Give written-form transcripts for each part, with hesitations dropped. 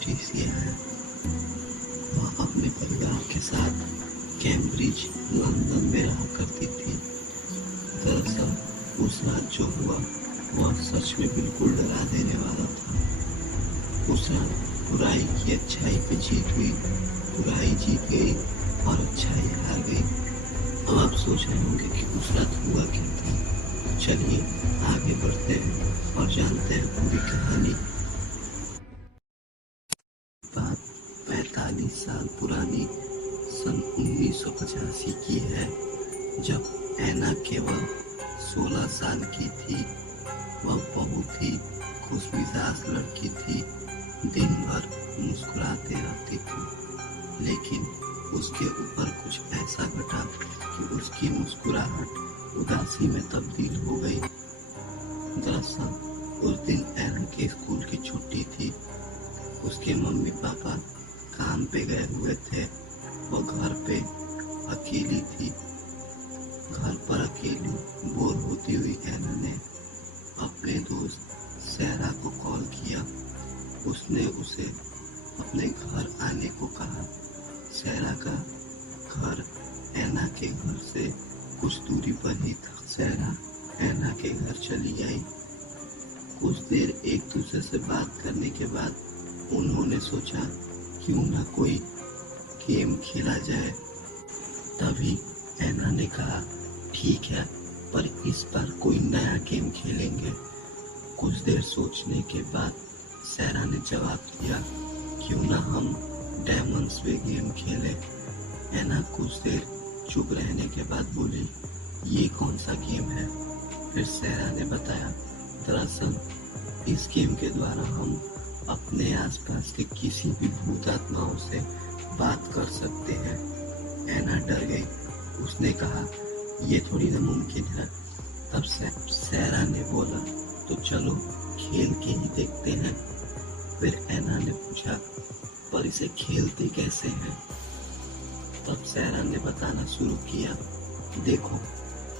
Anastasia है। वह अपने परिवार के साथ कैम्ब्रिज लंदन में रहा करती थी। दरअसल उस रात जो हुआ वह सच में बिल्कुल डरा देने वाला था। उस रात बुराई की अच्छाई पे जीत हुई, बुराई जीत गई और अच्छाई हार गई। अब आप सोच रहे होंगे कि उस रात हुआ क्या था। चलिए आगे बढ़ते हैं और जानते हैं पूरी कहानी। बात 45 साल पुरानी सन 1985 की है, जब एना केवल 16 साल की थी। वह बहुत ही खुशमिजाज लड़की थी, दिन भर मुस्कुराते रहती थी। लेकिन उसके ऊपर कुछ ऐसा घटा कि उसकी मुस्कुराहट उदासी में तब्दील हो गई। दरअसल उस दिन एना के स्कूल की छुट्टी थी। उसके मम्मी पापा काम पे गए हुए थे। वो घर पे अकेली थी। घर पर अकेली बोर होती हुई एना ने अपने दोस्त सहरा को कॉल किया। उसने उसे अपने घर आने को कहा। सहरा का घर एना के घर से कुछ दूरी पर ही था। सहरा एना के घर चली आई। कुछ देर एक दूसरे से बात करने के बाद उन्होंने सोचा क्यों ना कोई गेम खेला जाए। तभी एना ने कहा ठीक है, पर इस बार कोई नया गेम खेलेंगे। कुछ देर सोचने के बाद सहरा ने जवाब दिया क्यों ना हम डायमंड्स वे गेम खेलें। एना कुछ देर चुप रहने के बाद बोली ये कौन सा गेम है। फिर सहरा ने बताया दरअसल इस गेम के द्वारा हम अपने आसपास के किसी भी भूत आत्माओं से बात कर सकते हैं। एना डर गई। उसने कहा ये थोड़ी ना मुमकिन है। तब सहरा ने बोला तो चलो खेल के ही देखते हैं। फिर एना ने पूछा पर इसे खेलते कैसे हैं। तब सहरा ने बताना शुरू किया देखो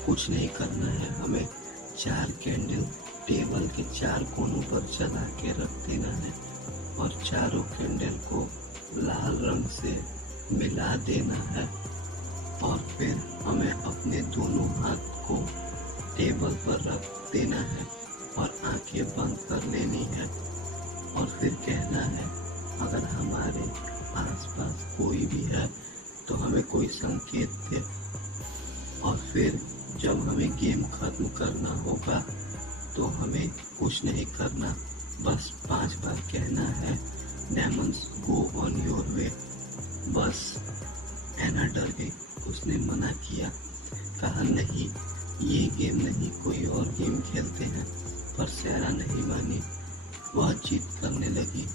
कुछ नहीं करना है, हमें 4 कैंडल टेबल के 4 कोनों पर जला के रख देना है और चारों कैंडल को लाल रंग से मिला देना है और फिर हमें अपने दोनों हाथ को टेबल पर रख देना है और आंखें बंद कर लेनी है और फिर कहना है अगर हमारे आसपास कोई भी है तो हमें कोई संकेत दे। और फिर जब हमें गेम खत्म करना होगा तो हमें कुछ नहीं करना, बस 5 बार कहना है diamonds go on your way. बस एना डर गई। उसने मना किया, कहा नहीं ये गेम नहीं, कोई और गेम खेलते हैं। पर सहरा नहीं मानी। वह जिद करने लगी।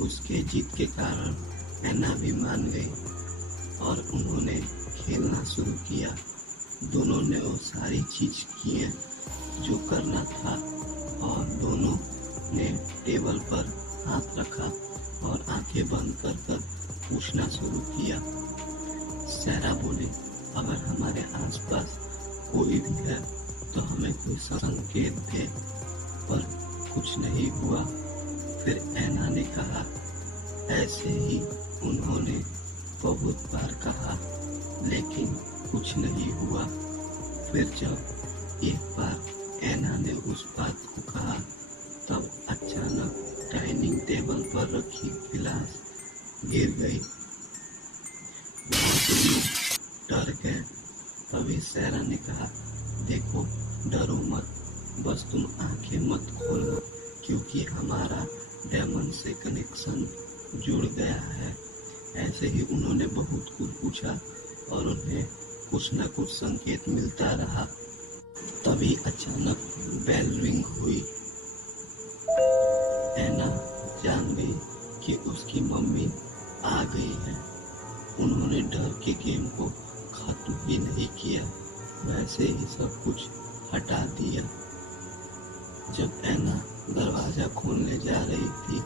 उसके जिद के कारण एना भी मान गई और उन्होंने खेलना शुरू किया। दोनों ने वो सारी चीज किए जो करना था और दोनों ने टेबल पर हाथ रखा और आंखें बंद कर पूछना शुरू किया। सहरा बोली अगर हमारे आसपास कोई भी है तो हमें कोई संकेत दे। पर कुछ नहीं हुआ। फिर एना ने कहा ऐसे ही उन्होंने बहुत बार कहा लेकिन कुछ नहीं हुआ। फिर जब एक बार एना ने उस बात को कहा तब अचानक डाइनिंग टेबल पर रखी गिलास गिर गई। डर गए। तभी सहरा ने कहा देखो डरो मत, बस तुम आंखें मत खोलो क्योंकि हमारा डायमंड से कनेक्शन जुड़ गया है। ऐसे ही उन्होंने बहुत कुछ पूछा और उन्हें कुछ न कुछ संकेत मिलता रहा। तभी अचानक बेल रिंग हुई। एना जान गई कि उसकी मम्मी आ गई है। उन्होंने डर के गेम को खत्म ही नहीं किया, वैसे ही सब कुछ हटा दिया। जब एना दरवाजा खोलने जा रही थी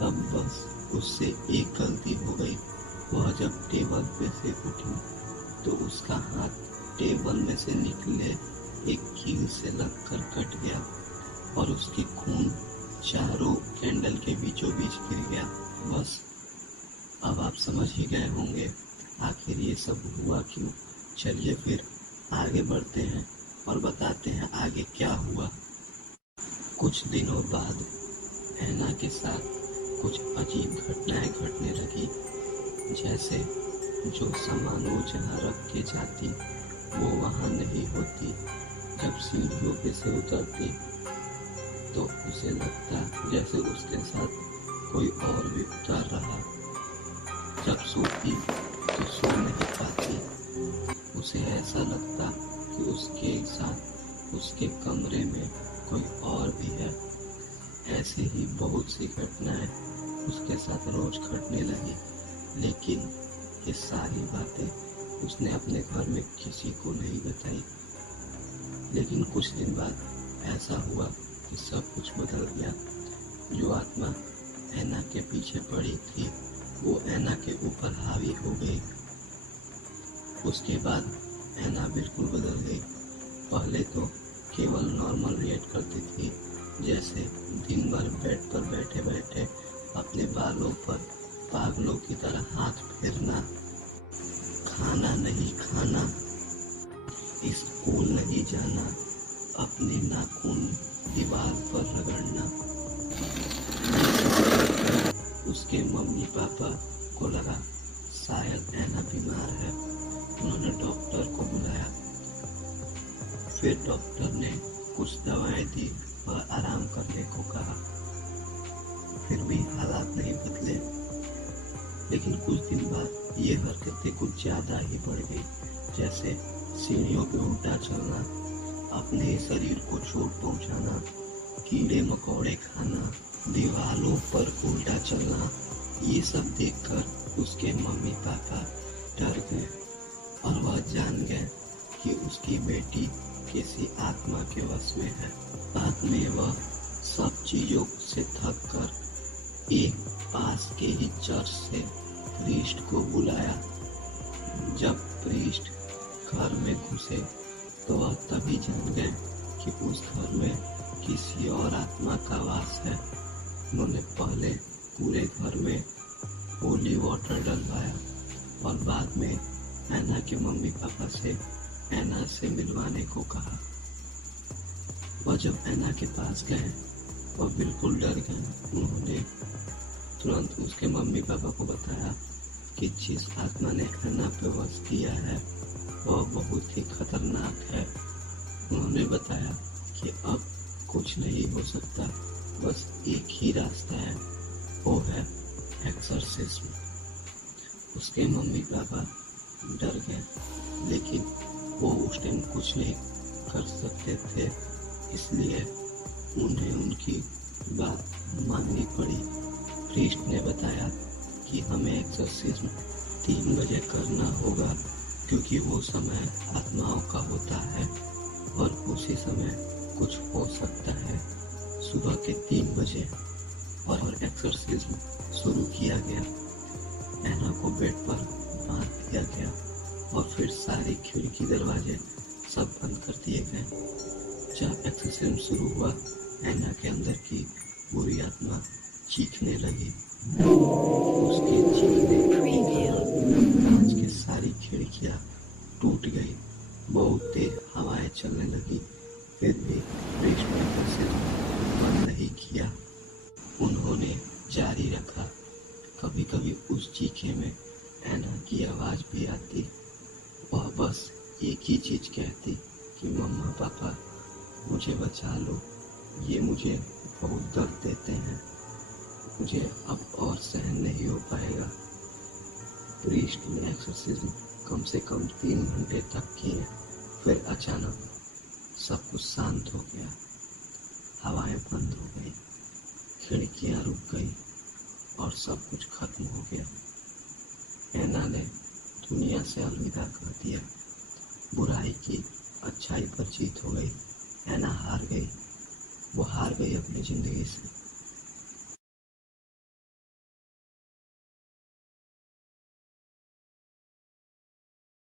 तब बस उससे एक गलती हो गई। वह जब टेबल पे से उठी तो उसका हाथ टेबल में से निकले एक कील से लगकर कट गया और उसकी खून चारों कैंडल के बीचों बीच गिर गया। बस अब आप समझ ही गए होंगे आखिर ये सब हुआ क्यों। चलिए फिर आगे बढ़ते हैं और बताते हैं आगे क्या हुआ। कुछ दिनों बाद ऐना के साथ कुछ अजीब घटनाएं घटने लगी। जैसे जो सामान वो जहाँ रख के जाती वो वहाँ नहीं होती। जब सीढ़ियों पे से उतरती तो उसे लगता जैसे उसके साथ कोई और भी उतर रहा। जब सोती तो सो नहीं पाती। उसे ऐसा लगता कि उसके साथ उसके कमरे में कोई और भी है। ऐसे ही बहुत सी घटनाएं उसके साथ रोज घटने लगी। लेकिन ये सारी बातें उसने अपने घर में किसी को नहीं बताई। लेकिन कुछ दिन बाद ऐसा हुआ कि सब कुछ बदल गया। जो आत्मा ऐना के पीछे पड़ी थी वो ऐना के ऊपर हावी हो गई। उसके बाद ऐना बिल्कुल बदल गई। पहले तो केवल नॉर्मल रिएक्ट करती थी, जैसे दिन भर बेड पर बैठे बैठे अपने बालों पर पागलों की तरह हाथ फेरना, खाना नहीं खाना, स्कूल नहीं जाना, अपनी नाखून दीवार पर रगड़ना। उसके मम्मी पापा को लगा शायद ऐना बीमार है। उन्होंने डॉक्टर को बुलाया। फिर डॉक्टर ने कुछ दवाएं दी और आराम करने को कहा। फिर भी हालात नहीं बदले। लेकिन कुछ दिन बाद ये हरकतें कुछ ज्यादा ही बढ़ गई। जैसे सीढ़ियों पे उल्टा चलना, अपने शरीर को चोट पहुंचाना, कीड़े मकोड़े खाना, दीवारों पर उल्टा चलना। ये सब देखकर उसके मम्मी पापा डर गए और वह जान गए कि उसकी बेटी किसी आत्मा के वश में है। बाद में वह सब चीजों से थक कर एक पास के ही चर्च से प्रीस्ट को बुलाया। जब प्रीस्ट घर में घुसे तो वह तभी जान गए कि उस घर में किसी और आत्मा का वास है। उन्होंने पहले पूरे घर में होली वाटर डलवाया और बाद में ऐना के मम्मी पापा से ऐना से मिलवाने को कहा। वह जब ऐना के पास गए वह बिल्कुल डर गए। उन्होंने तुरंत उसके मम्मी पापा को बताया कि जिस आत्मा ने ऐना पे वश किया है वह बहुत ही खतरनाक है। उन्होंने बताया कि अब कुछ नहीं हो सकता, बस एक ही रास्ता है, वो है एक्सोर्सिज्म। उसके मम्मी पापा डर गए, लेकिन वो उस टाइम कुछ नहीं कर सकते थे, इसलिए उन्हें उनकी बात माननी पड़ी। प्रीस्ट ने बताया कि हमें एक्सोर्सिज्म 3 बजे करना होगा, क्योंकि वो समय आत्माओं का होता है और उसी समय कुछ हो सकता है। सुबह के 3 बजे और एक्सोर्सिज्म शुरू किया गया। ऐना को बेड पर बांध दिया गया और फिर सारी खिड़की दरवाजे सब बंद कर दिए गए। जब एक्सोर्सिज्म शुरू हुआ, ऐना के अंदर की बुरी आत्मा चीखने लगी। उसके चीखने कांच की सारी खिड़कियां टूट गई। बहुत तेज हवाएं चलने लगी। फिर भी प्रीस्ट ने एक्सोर्सिज्म बंद नहीं किया। उन्होंने जारी रखा। कभी कभी उस चीखे में ऐना की आवाज भी आती। वह बस एक ही चीज कहती कि मम्मा पापा मुझे बचा लो, ये मुझे बहुत दर्द देते हैं, मुझे अब और सहन नहीं हो पाएगा। प्रीस्ट ने एक्सोर्सिज्म कम से कम 3 घंटे तक किए। फिर अचानक सब कुछ शांत हो गया। हवाएं बंद हो गई, खिड़कियां रुक गई और सब कुछ खत्म हो गया। ऐना ने दुनिया से अलविदा कर दिया। बुराई की अच्छाई पर जीत हो गई। ऐना हार गई। वो हार गई अपनी जिंदगी से।